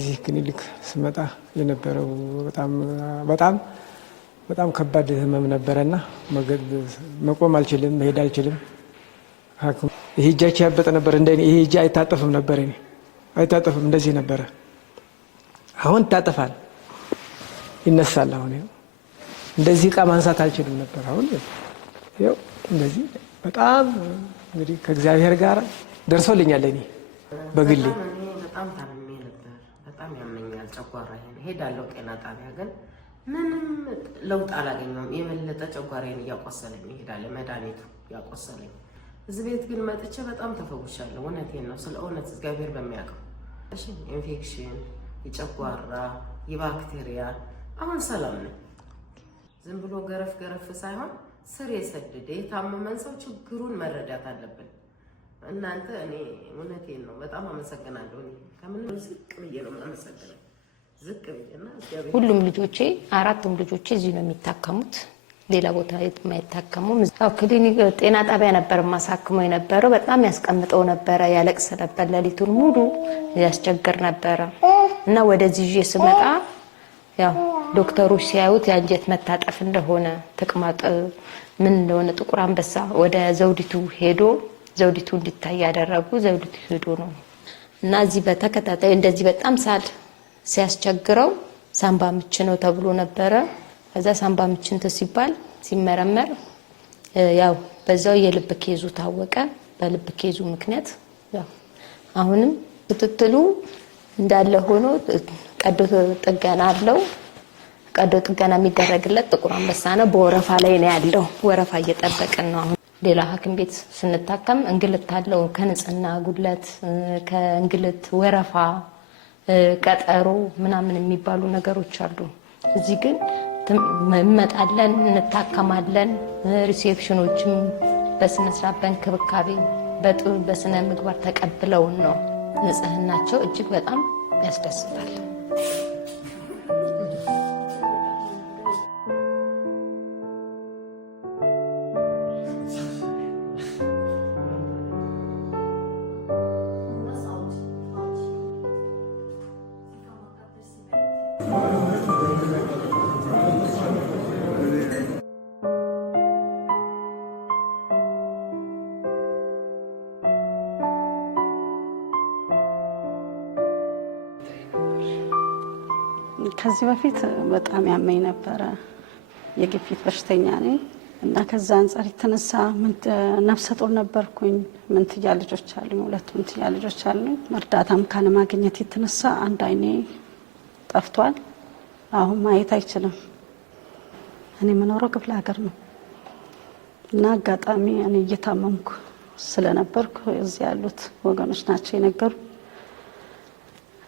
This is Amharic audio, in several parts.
ወደዚህ ክሊኒክ ስመጣ የነበረው በጣም ከባድ ህመም ነበረና መቆም አልችልም፣ መሄድ አልችልም። ይሄ እጃቸው ያበጠ ነበር። እንደኔ ይሄ እጅ አይታጠፍም ነበር። እኔ አይታጠፍም፣ እንደዚህ ነበረ። አሁን ይታጠፋል፣ ይነሳል። አሁን እንደዚህ ዕቃ ማንሳት አልችልም ነበር። አሁን ይኸው እንደዚህ በጣም እንግዲህ ከእግዚአብሔር ጋር ደርሶልኛል። እኔ በግሌ በጣም ታምሜ ነበር። በጣም ያመኛል ጨጓራዬን። ሄዳለሁ ጤና ጣቢያ ግን ምንም ለውጥ አላገኘሁም። የበለጠ ጨጓራዬን እያቆሰለኝ ይሄዳል፣ መድኃኒቱ ያቆሰለኝ። እዚህ ቤት ግን መጥቼ በጣም ተፈውሻለሁ። እውነቴን ነው፣ ስለ እውነት እግዚአብሔር በሚያውቀው ኢንፌክሽን፣ የጨጓራ የባክቴሪያ አሁን ሰላም ነው። ዝም ብሎ ገረፍ ሳይሆን ስር የሰደደ የታመመን ሰው ችግሩን መረዳት አለብን። እናንተ እኔ እውነቴን ነው በጣም አመሰግናለሁ። እኔ ከምንም ዝቅ ብዬ ነው የማመሰግነው። ዝቅ ብዬና ሁሉም ልጆቼ አራቱም ልጆቼ እዚህ ነው የሚታከሙት፣ ሌላ ቦታ የማይታከሙም። እዛው ክሊኒክ ጤና ጣቢያ ነበር ማሳክመው የነበረው። በጣም ያስቀምጠው ነበረ፣ ያለቅስ ነበር፣ ሌሊቱን ሙሉ ያስቸግር ነበረ እና ወደዚህ ይዤ ስመጣ ያው ዶክተሮች ሲያዩት የአንጀት መታጠፍ እንደሆነ ተቅማጥ ምን እንደሆነ ጥቁር አንበሳ ወደ ዘውዲቱ ሄዶ ዘውዲቱ እንዲታይ ያደረጉ። ዘውዲቱ ሄዶ ነው እና እዚህ በተከታታይ እንደዚህ በጣም ሳል ሲያስቸግረው ሳምባ ምች ነው ተብሎ ነበረ። ከዛ ሳምባ ምች እንትን ሲባል ሲመረመር ያው በዛው የልብ ኬዙ ታወቀ። በልብ ኬዙ ምክንያት ያው አሁንም ክትትሉ እንዳለ ሆኖ ቀዶ ጥገና አለው። ቀዶ ጥገና የሚደረግለት ጥቁር አንበሳ ነው። በወረፋ ላይ ነው ያለው። ወረፋ እየጠበቅን ነው። አሁን ሌላ ሐኪም ቤት ስንታከም እንግልት አለው። ከንጽህና ጉድለት፣ ከእንግልት ወረፋ፣ ቀጠሮ ምናምን የሚባሉ ነገሮች አሉ። እዚህ ግን እንመጣለን፣ እንታከማለን። ሪሴፕሽኖችም በስነ ስርዓት በእንክብካቤ በስነ ምግባር ተቀብለውን ነው። ንጽህናቸው እጅግ በጣም ያስደስታል። ከዚህ በፊት በጣም ያመኝ ነበረ። የግፊት በሽተኛ ነኝ እና ከዛ አንፃር የተነሳ ነፍሰ ጡር ነበርኩኝ። ምንትያ ልጆች አሉኝ፣ 2 ምንትያ ልጆች አሉኝ። እርዳታም ካለማግኘት የተነሳ አንድ አይኔ ጠፍቷል። አሁን ማየት አይችልም። እኔ የምኖረው ክፍለ ሀገር ነው እና አጋጣሚ እኔ እየታመምኩ ስለነበርኩ እዚህ ያሉት ወገኖች ናቸው የነገሩ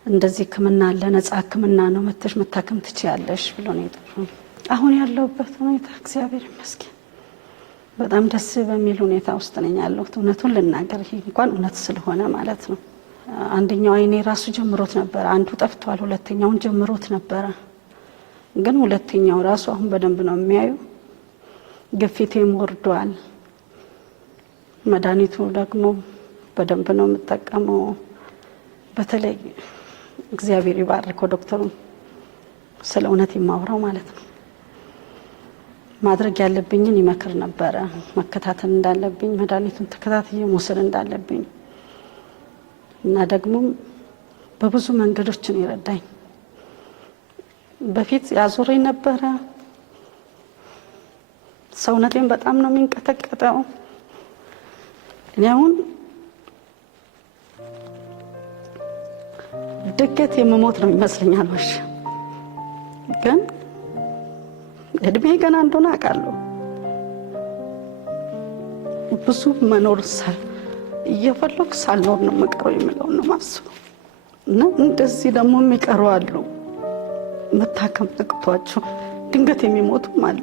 እንደዚህ ሕክምና አለ፣ ነፃ ሕክምና ነው፣ መተሽ መታከም ትችያለሽ ብሎ ነው የጠሩኝ። አሁን ያለሁበት ሁኔታ እግዚአብሔር ይመስገን በጣም ደስ በሚል ሁኔታ ውስጥ ነኝ ያለሁት። እውነቱን ልናገር፣ ይሄ እንኳን እውነት ስለሆነ ማለት ነው። አንደኛው አይኔ ራሱ ጀምሮት ነበር፣ አንዱ ጠፍቷል። ሁለተኛውን ጀምሮት ነበረ፣ ግን ሁለተኛው ራሱ አሁን በደንብ ነው የሚያዩ። ግፊቴም ወርዷል። መድኃኒቱ ደግሞ በደንብ ነው የምጠቀመው። በተለይ እግዚአብሔር ይባርከው ዶክተሩን፣ ስለ እውነት የማወራው ማለት ነው። ማድረግ ያለብኝን ይመክር ነበረ፣ መከታተል እንዳለብኝ፣ መድኃኒቱን ተከታትዬ መውሰድ እንዳለብኝ እና ደግሞ በብዙ መንገዶች ነው ይረዳኝ። በፊት ያዞረኝ ነበረ፣ ሰውነቴን በጣም ነው የሚንቀጠቀጠው። እኔ አሁን ድገት የምሞት ነው ይመስለኛል። ወሽ ግን እድሜ ገና እንደሆነ አውቃለሁ። ብዙ መኖር እየፈለኩ ሳልኖር ነው የምቀረው የሚለው ነው ማስበው። እና እንደዚህ ደግሞ የሚቀሩ አሉ፣ መታከም አቅቷቸው ድንገት የሚሞቱም አሉ፣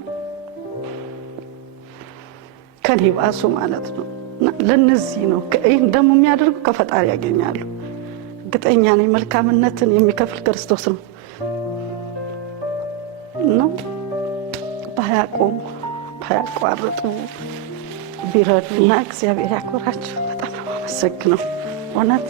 ከኔ ባሱ ማለት ነው። እና ለነዚህ ነው ይህን ደግሞ የሚያደርጉ ከፈጣሪ ያገኛሉ። እርግጠኛ ነኝ መልካምነትን የሚከፍል ክርስቶስ ነው። እና ባያቆሙ ባያቋርጡ ቢረዱና እግዚአብሔር ያክብራቸው። በጣም ነው የማመሰግነው እውነት።